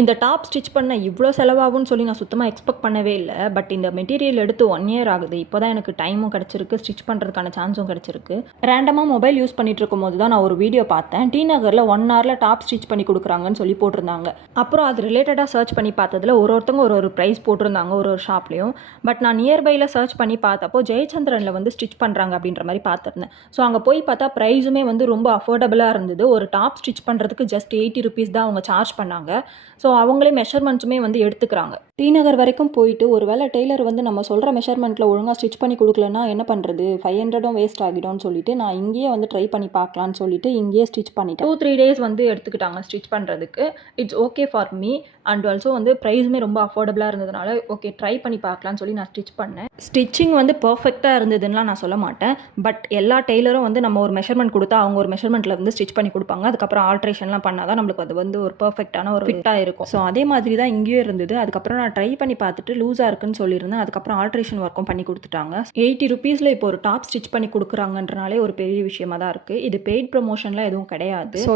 இந்த top stitch பண்ண இவ்வளோ செலவாகும்னு சொல்லி நான் சுத்தமாக எக்ஸ்பெக்ட் பண்ணவே இல்லை. பட் இந்த மெட்டீரியல் எடுத்து 1 இயர் ஆகுது. இப்போ தான் எனக்கு டைமும் கிடச்சிருக்கு, ஸ்டிச் பண்ணுறதுக்கான சான்ஸும் கிடச்சிருக்கு. ரேண்டமாக மொபைல் யூஸ் பண்ணிட்டு இருக்கும்போது தான் நான் ஒரு வீடியோ பார்த்தேன். டி நகரில் 1 ஹவரில் டாப் ஸ்டிச் பண்ணி கொடுக்குறாங்கன்னு சொல்லி போட்டிருந்தாங்க. அப்புறம் அது ரிலேட்டடாக சர்ச் பண்ணி பார்த்ததில் ஒருத்தவங்க ஒரு ப்ரைஸ் போட்டிருந்தாங்க ஒரு ஷாப்லேயும். பட் நான் நியர்பையில் சர்ச் பண்ணி பார்த்தப்போ ஜெயச்சந்திரனில் வந்து ஸ்டிச் பண்ணுறாங்க அப்படின்ற மாதிரி பார்த்துருந்தேன். ஸோ அங்கே போய் பார்த்தா ப்ரைஸுமே வந்து ரொம்ப அஃபோர்டபுளாக இருந்தது. ஒரு டாப் ஸ்டிச் பண்ணுறதுக்கு ஜஸ்ட் 80 ருபீஸ் தான் அவங்க சார்ஜ் பண்ணாங்க. ஸோ அவங்களே மெஷர்மெண்ட்ஸுமே வந்து எடுத்துக்கிறாங்க. டி நகர் வரைக்கும் போயிட்டு ஒரு வேளை டெய்லர் வந்து நம்ம சொல்கிற மெஷர்மெண்ட்டில் ஒழுங்காக ஸ்டிச் பண்ணி கொடுக்கலன்னா என்ன பண்ணுறது, 500 வேஸ்ட் ஆகிடும்னு சொல்லிட்டு நான் இங்கேயே வந்து ட்ரை பண்ணி பார்க்கலான்னு சொல்லிட்டு இங்கேயே ஸ்டிச் பண்ணிட்டேன். 2-3 டேஸ் வந்து எடுத்துக்கிட்டாங்க ஸ்டிச் பண்ணுறதுக்கு. It's okay for me. And also வந்து ப்ரைஸுமே ரொம்ப அஃபோர்டபுளாக இருந்ததுனால ஓகே ட்ரை பண்ணி பார்க்கலான்னு சொல்லி நான் ஸ்டிச் பண்ணேன். ஸ்டிச்சிங் வந்து பர்ஃபெக்டாக இருந்ததுன்னா நான் சொல்ல மாட்டேன். பட் எல்லா டெய்லரும் வந்து நம்ம ஒரு மெஷர்மெண்ட் கொடுத்தா அவங்க ஒரு மெஷர்மெண்ட்டில் வந்து ஸ்டிச் பண்ணி கொடுப்பாங்க. அதுக்கப்புறம் ஆல்ட்ரேஷன்லாம் பண்ணால் தான் நம்மளுக்கு அது வந்து ஒரு பர்ஃபெக்டான ஒரு ஃபிட்டாக இருக்கும். ஸோ அதே மாதிரி தான் இங்கேயும் இருந்தது. அதுக்கப்புறம் நான் ட்ரை பண்ணி பார்த்துட்டு லூஸாக இருக்குன்னு சொல்லியிருந்தேன். அதுக்கப்புறம் ஆல்ட்ரேஷன் ஒர்க்கும் பண்ணி கொடுத்துட்டாங்க. 80 ருபீஸில் இப்போ ஒரு டாப் ஸ்டிச் பண்ணி கொடுக்குறாங்கன்றனாலே ஒரு பெரிய விஷயமா தான் இருக்குது. இது பெய்ட் ப்ரமோஷன்லாம் எதுவும் கிடையாது. ஸோ